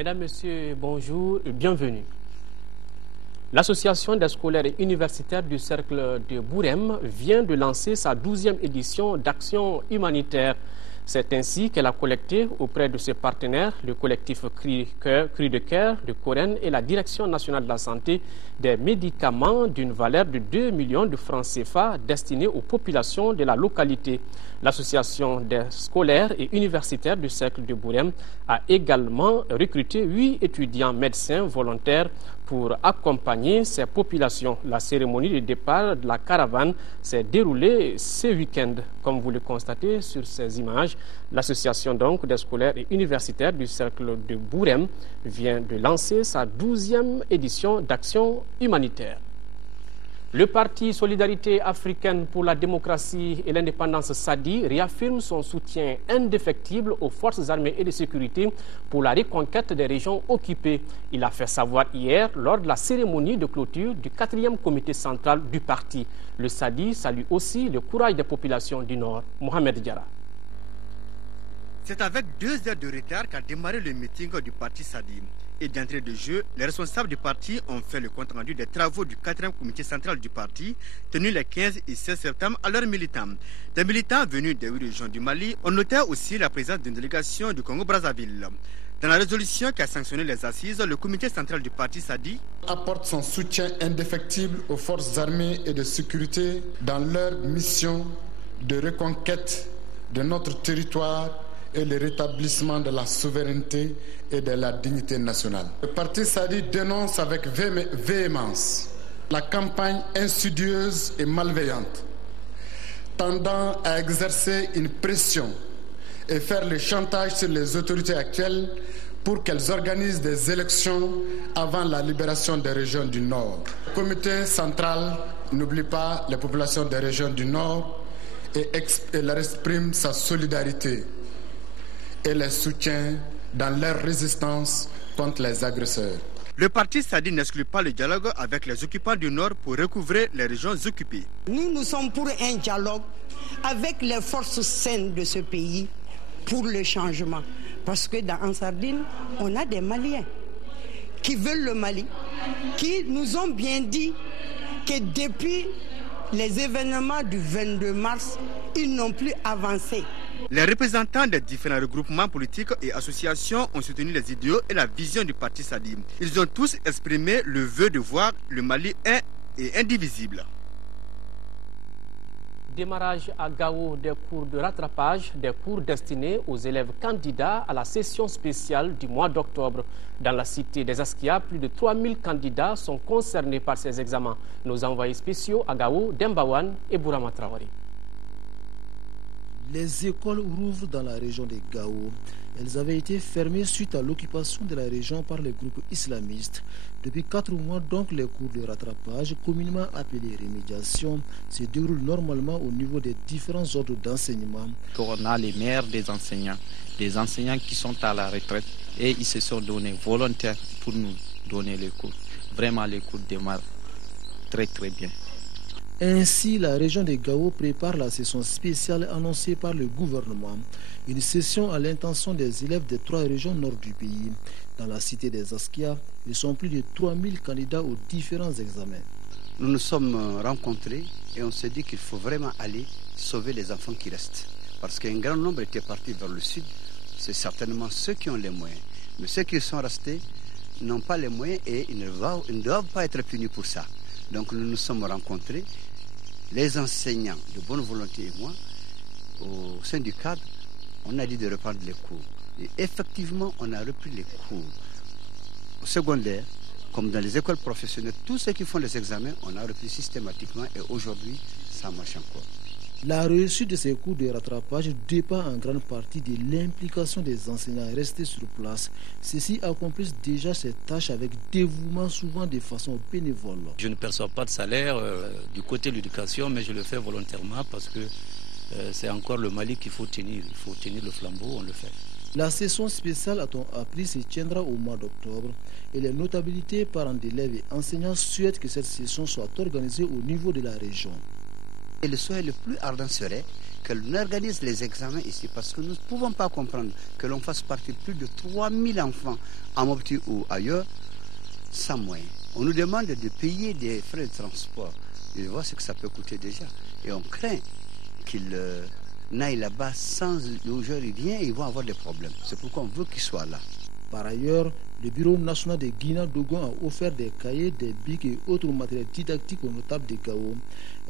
Mesdames, Messieurs, bonjour et bienvenue. L'Association des scolaires et universitaires du Cercle de Bourem vient de lancer sa 12e édition d'action humanitaire. C'est ainsi qu'elle a collecté auprès de ses partenaires, le collectif Cri de Cœur de Corène et la Direction nationale de la santé, des médicaments d'une valeur de 2 millions de francs CFA destinés aux populations de la localité. L'association des scolaires et universitaires du Cercle de Bourem a également recruté 8 étudiants médecins volontaires pour accompagner ces populations. La cérémonie de départ de la caravane s'est déroulée ce week-end. Comme vous le constatez sur ces images, l'association donc des scolaires et universitaires du Cercle de Bourem vient de lancer sa 12e édition d'action humanitaire. Le parti Solidarité africaine pour la démocratie et l'indépendance SADI réaffirme son soutien indéfectible aux forces armées et de sécurité pour la reconquête des régions occupées. Il a fait savoir hier lors de la cérémonie de clôture du 4e comité central du parti. Le SADI salue aussi le courage des populations du Nord. Mohamed Diarra. C'est avec 2 heures de retard qu'a démarré le meeting du parti SADI. Et d'entrée de jeu, les responsables du parti ont fait le compte-rendu des travaux du 4e comité central du parti, tenu les 15 et 16 septembre à leurs militants. Des militants venus des 8 régions du Mali ont noté aussi la présence d'une délégation du Congo-Brazzaville. Dans la résolution qui a sanctionné les assises, le comité central du parti SADI apporte son soutien indéfectible aux forces armées et de sécurité dans leur mission de reconquête de notre territoire et le rétablissement de la souveraineté et de la dignité nationale. Le parti SADI dénonce avec véhémence la campagne insidieuse et malveillante tendant à exercer une pression et faire le chantage sur les autorités actuelles pour qu'elles organisent des élections avant la libération des régions du Nord. Le comité central n'oublie pas les populations des régions du Nord et leur exprime sa solidarité et les soutient dans leur résistance contre les agresseurs. Le parti SADI n'exclut pas le dialogue avec les occupants du Nord pour recouvrer les régions occupées. Nous sommes pour un dialogue avec les forces saines de ce pays pour le changement. Parce que en Sardine, on a des Maliens qui veulent le Mali, qui nous ont bien dit que depuis les événements du 22 mars, ils n'ont plus avancé. Les représentants des différents regroupements politiques et associations ont soutenu les idéaux et la vision du parti SADI. Ils ont tous exprimé le vœu de voir le Mali un et indivisible. Démarrage à Gao des cours de rattrapage, des cours destinés aux élèves candidats à la session spéciale du mois d'octobre. Dans la cité des Askia, plus de 3000 candidats sont concernés par ces examens. Nos envoyés spéciaux à Gao, Dembawan et Bourama Traoré. Les écoles rouvrent dans la région de Gao. Elles avaient été fermées suite à l'occupation de la région par les groupes islamistes. Depuis 4 mois, donc, les cours de rattrapage, communément appelés rémédiation, se déroulent normalement au niveau des différents ordres d'enseignement. On a les meilleurs des enseignants qui sont à la retraite et ils se sont donnés volontaires pour nous donner les cours. Vraiment, les cours démarrent très très bien. Ainsi, la région de Gao prépare la session spéciale annoncée par le gouvernement. Une session à l'intention des élèves des 3 régions nord du pays. Dans la cité des Askia, ils sont plus de 3000 candidats aux différents examens. Nous nous sommes rencontrés et on s'est dit qu'il faut vraiment aller sauver les enfants qui restent. Parce qu'un grand nombre était parti vers le sud. C'est certainement ceux qui ont les moyens. Mais ceux qui sont restés n'ont pas les moyens et ils ne doivent pas être punis pour ça. Donc nous nous sommes rencontrés, les enseignants de bonne volonté et moi, au sein du cadre, on a dit de reprendre les cours. Et effectivement, on a repris les cours. Au secondaire, comme dans les écoles professionnelles, tous ceux qui font les examens, on a repris systématiquement et aujourd'hui, ça marche encore. La réussite de ces cours de rattrapage dépend en grande partie de l'implication des enseignants restés sur place. Ceux-ci accomplissent déjà ces tâches avec dévouement, souvent de façon bénévole. Je ne perçois pas de salaire du côté de l'éducation, mais je le fais volontairement parce que c'est encore le Mali qu'il faut tenir. Il faut tenir le flambeau, on le fait. La session spéciale, a-t-on appris, se tiendra au mois d'octobre et les notabilités, parents d'élèves et enseignants souhaitent que cette session soit organisée au niveau de la région. Et le souhait le plus ardent serait que l'on organise les examens ici, parce que nous ne pouvons pas comprendre que l'on fasse partir plus de 3000 enfants à Mopti ou ailleurs sans moyens. On nous demande de payer des frais de transport. Je vois ce que ça peut coûter déjà. Et on craint qu'ils n'aillent là-bas sans logeur et rien, ils vont avoir des problèmes. C'est pourquoi on veut qu'ils soient là. Par ailleurs, le Bureau national de Guinée-Dogon a offert des cahiers, des bics et autres matériels didactiques aux notables de Gao,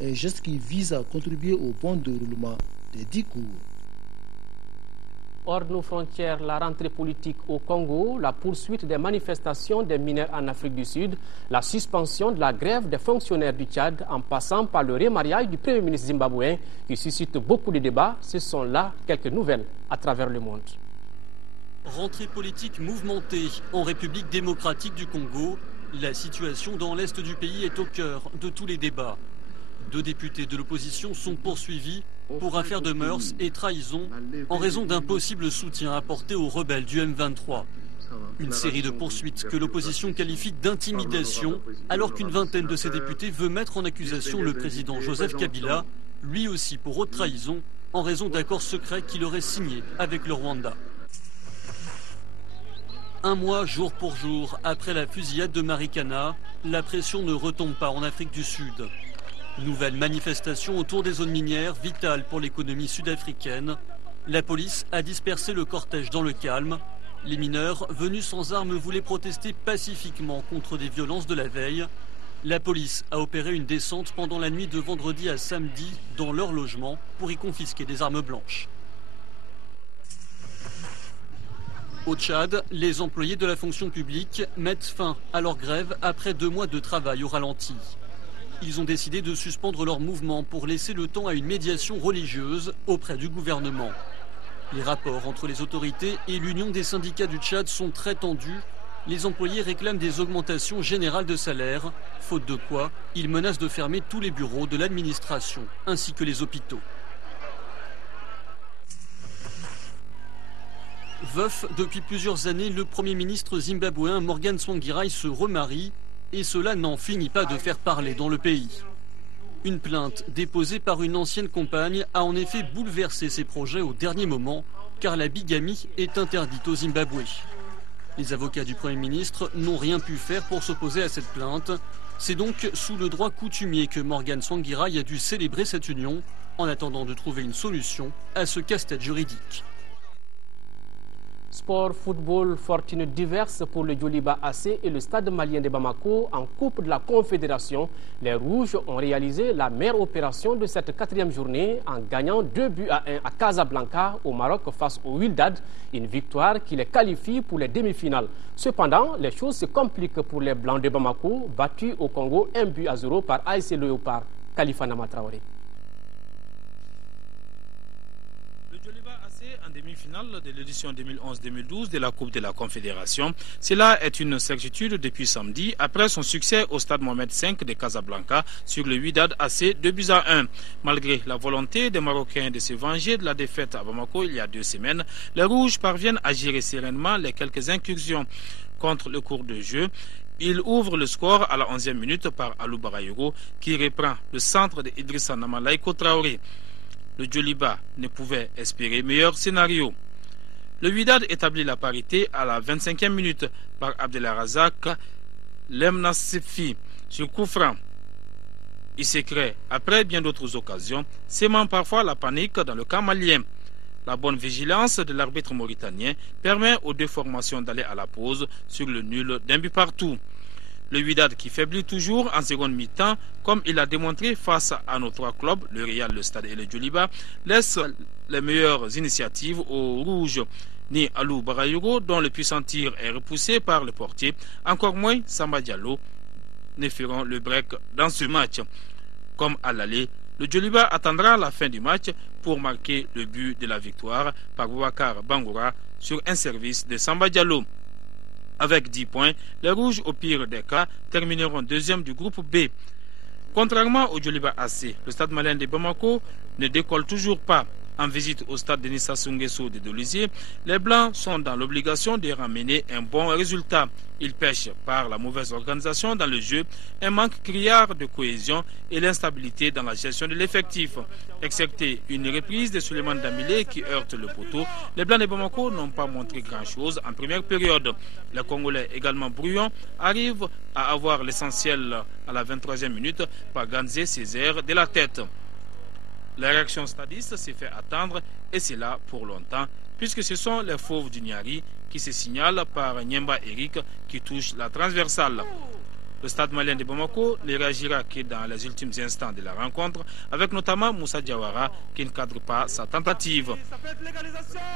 un geste qui vise à contribuer au bon déroulement des 10 cours. Hors de nos frontières, la rentrée politique au Congo, la poursuite des manifestations des mineurs en Afrique du Sud, la suspension de la grève des fonctionnaires du Tchad, en passant par le remariage du Premier ministre zimbabwéen qui suscite beaucoup de débats, ce sont là quelques nouvelles à travers le monde. Rentrée politique mouvementée en République démocratique du Congo, la situation dans l'est du pays est au cœur de tous les débats. 2 députés de l'opposition sont poursuivis pour affaires de mœurs et trahison en raison d'un possible soutien apporté aux rebelles du M23. Une série de poursuites que l'opposition qualifie d'intimidation, alors qu'une vingtaine de ses députés veut mettre en accusation le président Joseph Kabila, lui aussi pour haute trahison, en raison d'accords secrets qu'il aurait signés avec le Rwanda. Un mois jour pour jour après la fusillade de Marikana, la pression ne retombe pas en Afrique du Sud. Nouvelle manifestation autour des zones minières vitales pour l'économie sud-africaine. La police a dispersé le cortège dans le calme. Les mineurs venus sans armes voulaient protester pacifiquement contre des violences de la veille. La police a opéré une descente pendant la nuit de vendredi à samedi dans leur logement pour y confisquer des armes blanches. Au Tchad, les employés de la fonction publique mettent fin à leur grève après 2 mois de travail au ralenti. Ils ont décidé de suspendre leur mouvement pour laisser le temps à une médiation religieuse auprès du gouvernement. Les rapports entre les autorités et l'Union des syndicats du Tchad sont très tendus. Les employés réclament des augmentations générales de salaire, faute de quoi ils menacent de fermer tous les bureaux de l'administration ainsi que les hôpitaux. Veuf depuis plusieurs années, le Premier ministre zimbabwéen Morgan Tsvangirai se remarie et cela n'en finit pas de faire parler dans le pays. Une plainte déposée par une ancienne compagne a en effet bouleversé ses projets au dernier moment car la bigamie est interdite au Zimbabwe. Les avocats du Premier ministre n'ont rien pu faire pour s'opposer à cette plainte. C'est donc sous le droit coutumier que Morgan Tsvangirai a dû célébrer cette union en attendant de trouver une solution à ce casse-tête juridique. Sport, football, fortune diverse pour le Djoliba AC et le stade malien de Bamako en Coupe de la Confédération. Les Rouges ont réalisé la meilleure opération de cette 4e journée en gagnant 2-1 à Casablanca au Maroc face au Wydad, une victoire qui les qualifie pour les demi-finales. Cependant, les choses se compliquent pour les Blancs de Bamako, battus au Congo 1-0 par AS Léopard. Khalifa Nama Traoré. En demi-finale de l'édition 2011-2012 de la Coupe de la Confédération. Cela est une certitude depuis samedi après son succès au stade Mohamed V de Casablanca sur le Wydad AC 2-1. Malgré la volonté des Marocains de se venger de la défaite à Bamako il y a 2 semaines, les Rouges parviennent à gérer sereinement les quelques incursions contre le cours de jeu. Il ouvre le score à la 11e minute par Alou Barayoro qui reprend le centre de Idrissa Namalaïko Traoré. Le Djoliba ne pouvait espérer meilleur scénario. Le Wydad établit la parité à la 25e minute par Abdelrazak Lemnassifi sur coup franc. Il se crée, après bien d'autres occasions, sémant parfois la panique dans le camp malien. La bonne vigilance de l'arbitre mauritanien permet aux 2 formations d'aller à la pause sur le nul d'1 but partout. Le Wydad qui faiblit toujours en seconde mi-temps, comme il a démontré face à nos 3 clubs, le Real, le Stade et le Djoliba, laisse les meilleures initiatives aux Rouges. Ni Alou Barayoro, dont le puissant tir est repoussé par le portier, encore moins Samba Diallo, ne feront le break dans ce match. Comme à l'aller, le Djoliba attendra la fin du match pour marquer le but de la victoire par Boubacar Bangoura sur un service de Samba Diallo. Avec 10 points, les Rouges, au pire des cas, termineront 2e du groupe B. Contrairement au Djoliba AC, le stade malien de Bamako ne décolle toujours pas. En visite au stade Denis Sassou Nguesso de Dolisie, les Blancs sont dans l'obligation de ramener un bon résultat. Ils pêchent par la mauvaise organisation dans le jeu, un manque criard de cohésion et l'instabilité dans la gestion de l'effectif. Excepté une reprise de Suleiman Damilé qui heurte le poteau, les Blancs de Bamako n'ont pas montré grand-chose en première période. Les Congolais, également bruyants, arrivent à avoir l'essentiel à la 23e minute par Ganzé Césaire de la tête. La réaction stadiste s'est fait attendre et c'est là pour longtemps, puisque ce sont les fauves du Niari qui se signalent par Nyemba Eric qui touche la transversale. Le stade malien de Bamako ne réagira que dans les ultimes instants de la rencontre, avec notamment Moussa Diawara qui ne cadre pas sa tentative.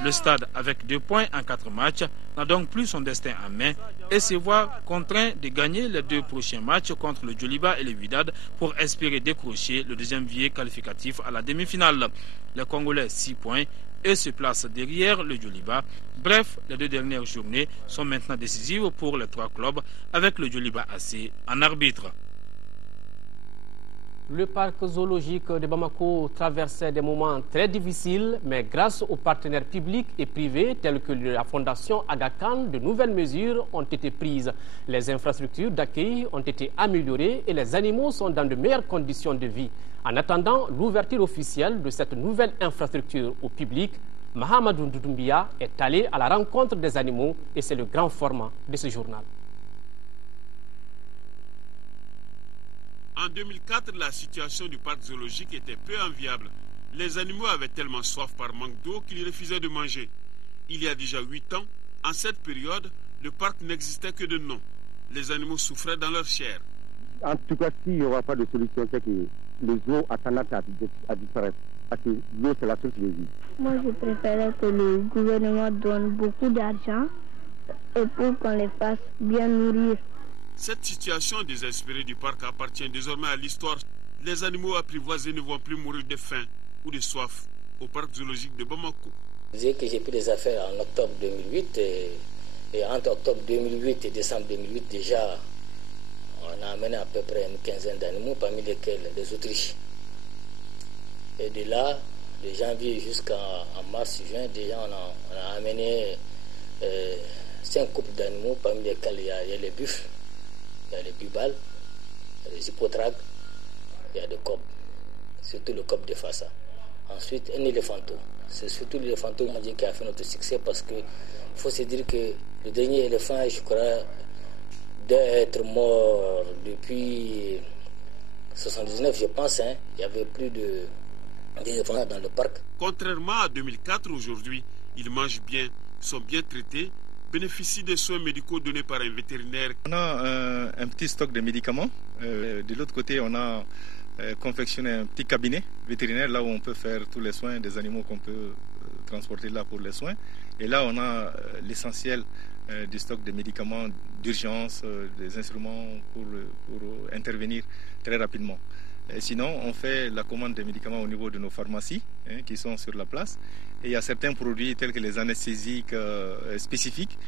Le stade, avec 2 points en 4 matchs, n'a donc plus son destin en main et se voit contraint de gagner les 2 prochains matchs contre le Djoliba et le Wydad pour espérer décrocher le deuxième billet qualificatif à la demi-finale. Les Congolais 6 points et se placent derrière le Djoliba. Bref, les 2 dernières journées sont maintenant décisives pour les 3 clubs avec le Djoliba AC en arbitre. Le parc zoologique de Bamako traversait des moments très difficiles, mais grâce aux partenaires publics et privés tels que la Fondation Aga Khan, de nouvelles mesures ont été prises. Les infrastructures d'accueil ont été améliorées et les animaux sont dans de meilleures conditions de vie. En attendant l'ouverture officielle de cette nouvelle infrastructure au public, Mahamadou Ndoumbia est allé à la rencontre des animaux et c'est le grand format de ce journal. En 2004, la situation du parc zoologique était peu enviable. Les animaux avaient tellement soif par manque d'eau qu'ils refusaient de manger. Il y a déjà 8 ans, en cette période, le parc n'existait que de nom. Les animaux souffraient dans leur chair. En tout cas, s'il n'y aura pas de solution, c'est que les eaux ont tendance à disparaître. Parce que l'eau, c'est la source de vie. Moi, je préférais que le gouvernement donne beaucoup d'argent et pour qu'on les fasse bien nourrir. Cette situation désespérée du parc appartient désormais à l'histoire. Les animaux apprivoisés ne vont plus mourir de faim ou de soif au parc zoologique de Bamako. Je disais que j'ai pris des affaires en octobre 2008 et entre octobre 2008 et décembre 2008 déjà, on a amené à peu près une quinzaine d'animaux, parmi lesquels des Autriches. Et de là, de janvier jusqu'en mars-juin, déjà on a amené 5 couples d'animaux, parmi lesquels il y a les buffles. Il y a les bubales, il y a les hippotragues, il y a des cobs, surtout le cob de Fassa. Ensuite, un éléphanteau. C'est surtout l'éléphanteau qui a fait notre succès parce qu'il faut se dire que le dernier éléphant, je crois, doit être mort depuis 1979, je pense. Il n'y avait plus d'éléphants dans le parc. Contrairement à 2004, aujourd'hui, ils mangent bien, sont bien traités, bénéficient des soins médicaux donnés par un vétérinaire. On a un petit stock de médicaments. De l'autre côté, on a confectionné un petit cabinet vétérinaire là où on peut faire tous les soins des animaux qu'on peut transporter là pour les soins. Et là, on a l'essentiel du stock de médicaments d'urgence, des instruments pour intervenir très rapidement. Et sinon, on fait la commande des médicaments au niveau de nos pharmacies qui sont sur la place. Et il y a certains produits tels que les anesthésiques spécifiques,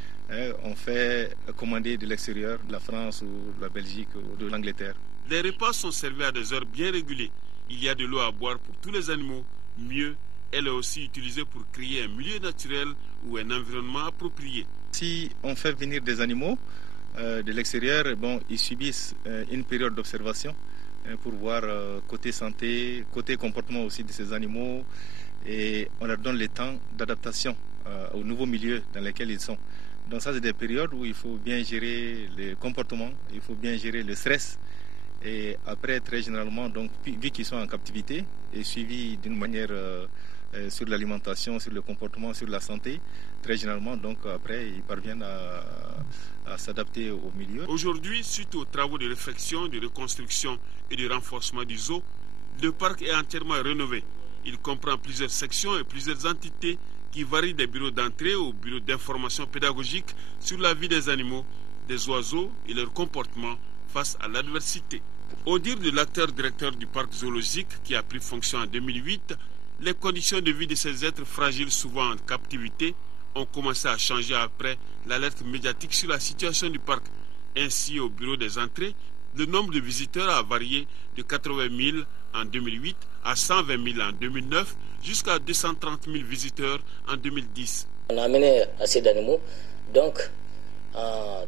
on fait commander de l'extérieur, de la France ou de la Belgique ou de l'Angleterre. Les repas sont servis à des heures bien régulées. Il y a de l'eau à boire pour tous les animaux. Mieux, elle est aussi utilisée pour créer un milieu naturel ou un environnement approprié. Si on fait venir des animaux de l'extérieur, ils subissent une période d'observation pour voir côté santé, côté comportement aussi de ces animaux, et on leur donne le temps d'adaptation au nouveau milieu dans lequel ils sont. Donc ça, c'est des périodes où il faut bien gérer les comportements, il faut bien gérer le stress, et après, très généralement, donc, vu qu'ils sont en captivité et suivis d'une manière sur l'alimentation, sur le comportement, sur la santé, très généralement, donc après, ils parviennent à s'adapter au milieu. Aujourd'hui, suite aux travaux de réfection, de reconstruction et de renforcement du zoo, le parc est entièrement rénové. Il comprend plusieurs sections et plusieurs entités qui varient des bureaux d'entrée aux bureaux d'information pédagogique sur la vie des animaux, des oiseaux et leur comportement face à l'adversité. Au dire de l'acteur directeur du parc zoologique qui a pris fonction en 2008, les conditions de vie de ces êtres fragiles, souvent en captivité, ont commencé à changer après l'alerte médiatique sur la situation du parc. Ainsi, au bureau des entrées, le nombre de visiteurs a varié de 80 000 en 2008 à 120 000 en 2009 jusqu'à 230 000 visiteurs en 2010. On a amené assez d'animaux, donc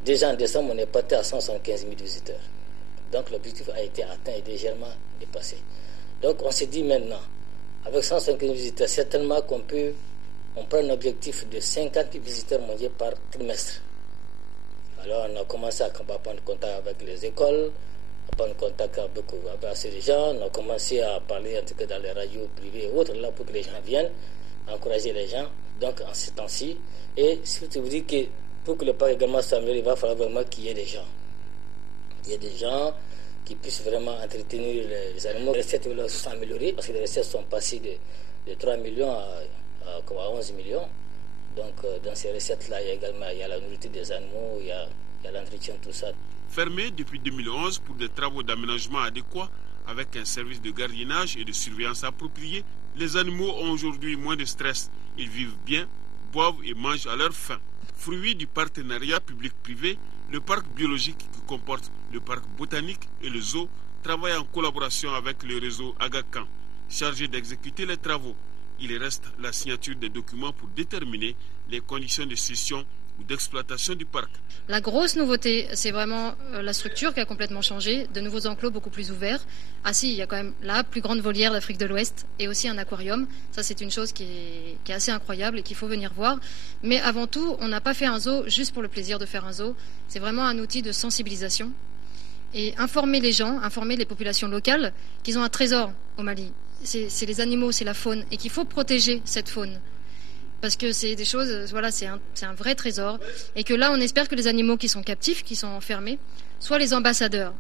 déjà en décembre, on est parti à 175 000 visiteurs. Donc l'objectif a été atteint et légèrement dépassé. Donc on s'est dit maintenant, avec 150 000 visiteurs, certainement on prend un objectif de 50 visiteurs mondiaux par trimestre. Alors on a commencé à prendre contact avec les écoles, à prendre contact avec assez de gens, on a commencé à parler en tout cas dans les radios privées et autres, là pour que les gens viennent, encourager les gens, donc en ce temps-ci. Et surtout vous dire que pour que le parc également s'améliore, il va falloir vraiment qu'il y ait des gens. Il y a des gens qui puissent vraiment entretenir les animaux. Les recettes se sont améliorées parce que les recettes sont passées de 3 millions à 11 millions. Donc dans ces recettes-là, il y a la nourriture des animaux, il y a l'entretien, tout ça. Fermé depuis 2011 pour des travaux d'aménagement adéquats avec un service de gardiennage et de surveillance approprié, les animaux ont aujourd'hui moins de stress. Ils vivent bien, boivent et mangent à leur faim. Fruit du partenariat public-privé, le parc biologique qui comporte le parc botanique et le zoo travaille en collaboration avec le réseau Aga Khan, chargé d'exécuter les travaux. Il reste la signature des documents pour déterminer les conditions de cession ou d'exploitation du parc. La grosse nouveauté, c'est vraiment la structure qui a complètement changé, de nouveaux enclos beaucoup plus ouverts. Ah si, il y a quand même la plus grande volière d'Afrique de l'Ouest et aussi un aquarium. Ça, c'est une chose qui est assez incroyable et qu'il faut venir voir. Mais avant tout, on n'a pas fait un zoo juste pour le plaisir de faire un zoo. C'est vraiment un outil de sensibilisation et informer les gens, informer les populations locales qu'ils ont un trésor au Mali. C'est les animaux, c'est la faune et qu'il faut protéger cette faune. Parce que c'est des choses, voilà, c'est un vrai trésor. Et que là, on espère que les animaux qui sont captifs, qui sont enfermés, soient les ambassadeurs,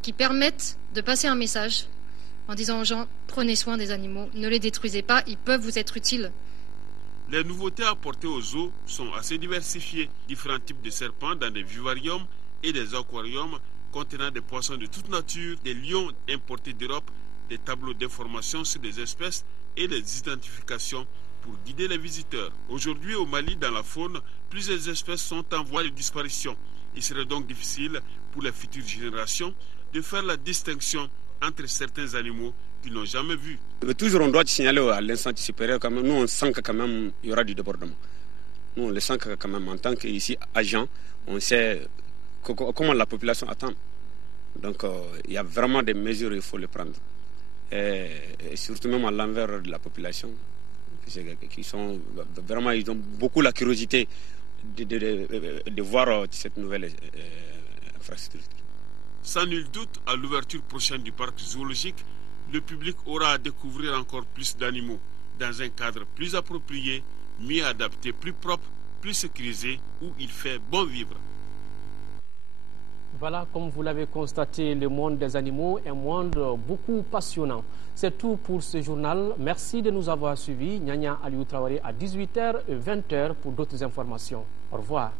qui permettent de passer un message en disant aux gens, prenez soin des animaux, ne les détruisez pas, ils peuvent vous être utiles. Les nouveautés apportées aux zoos sont assez diversifiées. Différents types de serpents dans des vivariums et des aquariums contenant des poissons de toute nature, des lions importés d'Europe, des tableaux d'information sur des espèces et des identifications pour guider les visiteurs. Aujourd'hui au Mali, dans la faune, plusieurs espèces sont en voie de disparition. Il serait donc difficile pour les futures générations de faire la distinction entre certains animaux qu'ils n'ont jamais vus. Toujours on doit signaler à l'instance supérieure quand même, nous on sent que quand même il y aura du débordement. Nous on le sent que quand même en tant qu'ici agent, on sait comment la population attend. Donc il y a vraiment des mesures, il faut les prendre. Et surtout même à l'envers de la population. Qui sont vraiment, ils ont beaucoup la curiosité de voir cette nouvelle infrastructure. Sans nul doute, à l'ouverture prochaine du parc zoologique, le public aura à découvrir encore plus d'animaux dans un cadre plus approprié, mieux adapté, plus propre, plus sécurisé, où il fait bon vivre. Voilà, comme vous l'avez constaté, le monde des animaux est un monde beaucoup passionnant. C'est tout pour ce journal. Merci de nous avoir suivis. Nyanya Aliou Traoré à 18h et 20h pour d'autres informations. Au revoir.